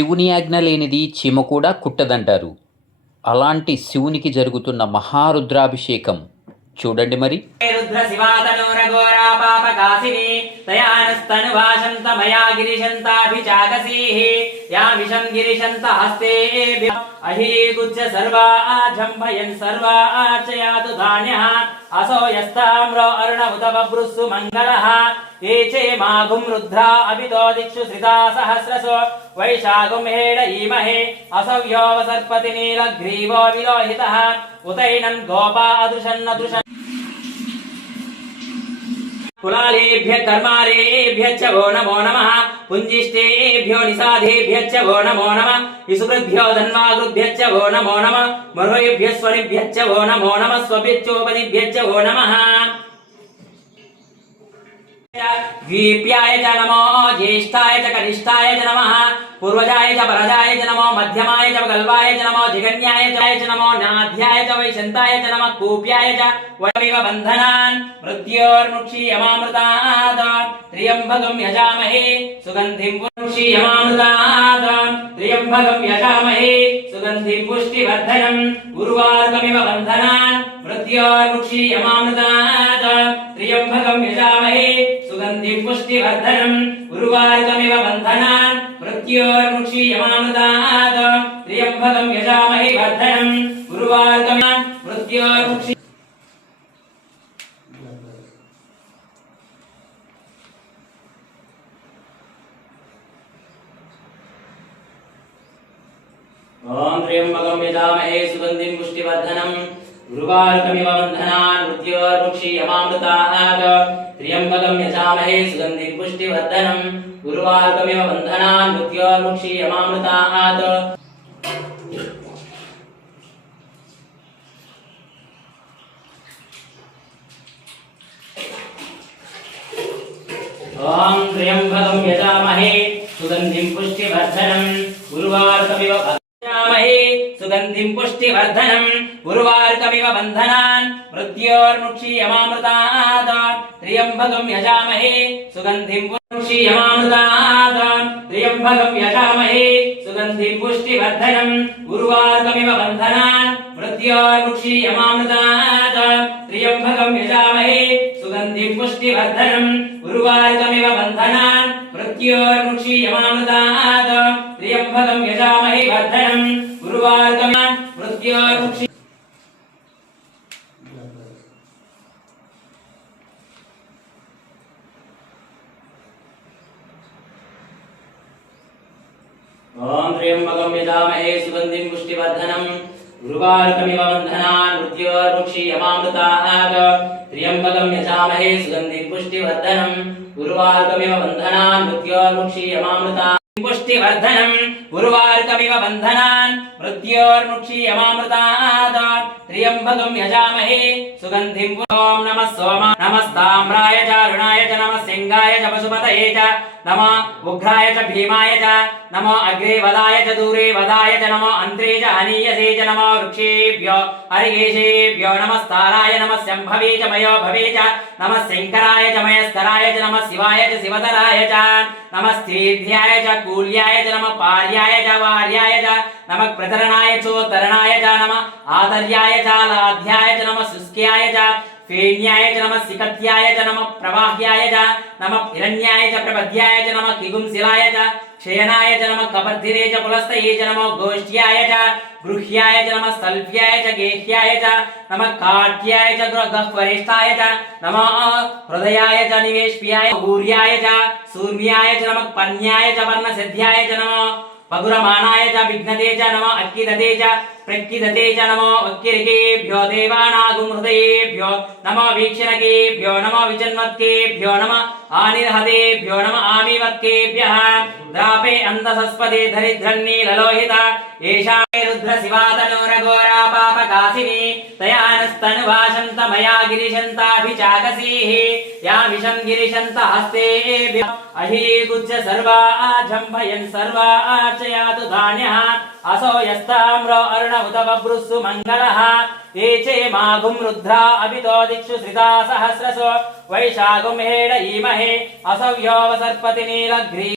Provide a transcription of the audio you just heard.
శివుని ఆజ్ఞ లేనిది చీమ కూడా కుట్టదంటారు. అలాంటి శివునికి జరుగుతున్న మహారుద్రాభిషేకం చూడండి మరి. రుద్ర శివాతనూరఘోరా పాపకాసిని తయానస్తనుభాషంత మయా గిరిశంతాభిచాకసీః యా విషం గిరిశంత హస్తేభ్య అహీగుజ్జ సర్వా జంభయన్ సర్వా ఆచయాతు ధాన్యః అసో యస్తామ్రో అరుణ ఉత బభ్రుస్సు మంగళః ఏచే మాఘుం రుద్రా అభితో దిక్షు శ్రితా సహస్రసో వైశాఖం హేడ ఈమహే అసవ్యో సర్పతి నీలగ్రీవో విలోహితః ఉతైనం గోపా అదృశన్నదృశ కులాలేభ్య కర్మాలేభ్యచ్చ వో నమో నమః పుంజిష్టేభ్యో నిసాధేభ్యచ్చ వో నమో నమః విసుకృభ్యో ధన్వాగృభ్యచ్చ వో నమో నమః మరుహేభ్య స్వనిభ్యచ్చ వో నమో నమః స్వభ్యచ్చోపదిభ్యచ్చ వో నమః द्वीप्याय च नमो ज्येष्ठाय च कनिष्ठाय च नमः पूर्वजाय च परजाय च नमो मध्यमाय च गल्वाय च नमो जगन्याय च नमो नाध्याय च वैशन्ताय च नमः कूप्याय च वयमिव बन्धनान् मृत्योर्मुक्षीयमामृतात् त्र्यम्बकं यजामहे सुगन्धिं मुक्षीयमामृतात् त्र्यम्बकं यजामहे सुगन्धिं पुष्टिवर्धनम् उर्वारुकमिव बन्धनान् मृत्योर्मुक्षीयमामृतात् त्र्यम्बकं यजामहे सुगन्धिं पुष्टिवर्धनम् उर्वारुकमिव बन्धनान् मृत्योर्मुक्षीयमामृतात् त्र्यम्बकं यजामहे वर्धनम् उर्वारुकमिव मृत्योर्मुक्षी ओम त्र्यम्बकं यजामहे सुगन्धिं पुष्टिवर्धनम् उर्वारुकमिव बन्धनान् मृत्योर्मुक्षीयमामृतात् त्र्यम्बकं यजामहे सुगन्धिं पुष्टिवर्धनम् उर्वारुकमिव बन्धनान् मृत्योर्मुक्षीयमामृतात् ओम त्र्यम्बकं यजामहे सुगन्धिं पुष्टिवर्धनम् उर्वारुकमिव सुगन्धिं पुष्टिवर्धनम् उर्वारुकमिव बन्धनान् मृत्योर्मुक्षीयमामृतात् त्र्यम्बकं यजामहे सुगन्धिं पुष्टियमामृतात् त्र्यम्बकं यजामहे सुगन्धिं पुष्टिवर्धनम् उर्वारुकमिव बन्धनान् मृत्योर्मुक्षीयमामृतात् त्र्यम्बकं यजामहे सुगन्धिं पुष्टिवर्धनम् उर्वारुकमिव बन्धनान् मृत्योर्मुक्षीयमामृतात् त्र्यम्बकं यजामहे वर्धनम् उर्वारुकमिव मृत्योर्मुक्षी ओम त्र्यम्बकं यजामहे सुगन्धिं पुष्टिवर्धनम् उर्वारुकमिव बन्धनान् मृत्योर्मुक्षीयमामृतात् त्र्यम्बकं यजामहे सुगन्धिं पुष्टिवर्धनम् उर्वारुकमिव बन्धनान् मृत्योर्मुक्षीयमामृतात् पुष्टिवर्धनम् उर्वारुकमिव बन्धनान् मृत्योर्मुक्षीयमामृतात् त्र्यम्बकं यजामहे सुगन्धिं ओम नमः सोमाय नमस्ताम्राय च अरुणाय च नमः सिंहाय च पशुपतये च नमः उग्राय च भीमाय च नमो अग्रे वदाय च दूरे वदाय च नमो अन्त्रे च हनीयसे च नमो वृक्षेभ्यो हरिकेशेभ्यो नमस्ताराय नमः शम्भवे च मयो भवे च नमः शङ्कराय च मयस्कराय च नमः शिवाय च शिवतराय च नमः स्त्रीभ्याय च कूल्याय च नमः पार्याय च वार्याय च नमः प्रतरणाय चोत्तरणाय च नमः आदर्याय च लाध्याय च नमः शुष्क्याय च फेण्याय च नमः सिकत्याय च नमः प्रवाह्याय च नमः हिरण्याय च प्रपद्याय च नमः किगुंसिलाय च क्षयनाय च नमः कपर्दिने च पुलस्तये च नमः गोष्ठ्याय च गृह्याय च नमः सल्प्याय च गेह्याय च नमः काट्याय च गह्वरिष्ठाय च नमः हृदयाय च निवेश्याय गूर्याय च सूर्याय च नमः पन्याय च वर्णसिद्ध्याय च नमः पगुरमाणाय च विघ्नते च नमः अक्किदते च प्रक्किदते च नमो वक्किरिकेभ्यो देवानागुमहृदयेभ्यो नमो वीक्षणकेभ्यो नमो विजन्मत्केभ्यो नमः आनिर्हतेभ्यो नमः आमीवत्केभ्यः द्रापे अंधसस्पदे धरिध्रन्नीललोहिता एषा रुद्र शिवातनूरघोरा पापकासिनी तयानस्तनुभाषन्त मया गिरिशन्ताभिचाकसीः या विषं गिरिशन्त हस्तेभ्य अहीगुज्ज सर्वा जम्भयन् सर्वा आचयातु धान्यः असो यस्ताम्रो अरुण उत बभ्रुस्सु मंगलः एचे माघुं रुद्रा अभितो दिक्षु श्रिता सहस्रसो वैशाखं हेड ईमहे असव्यो सर्पति नीलग्री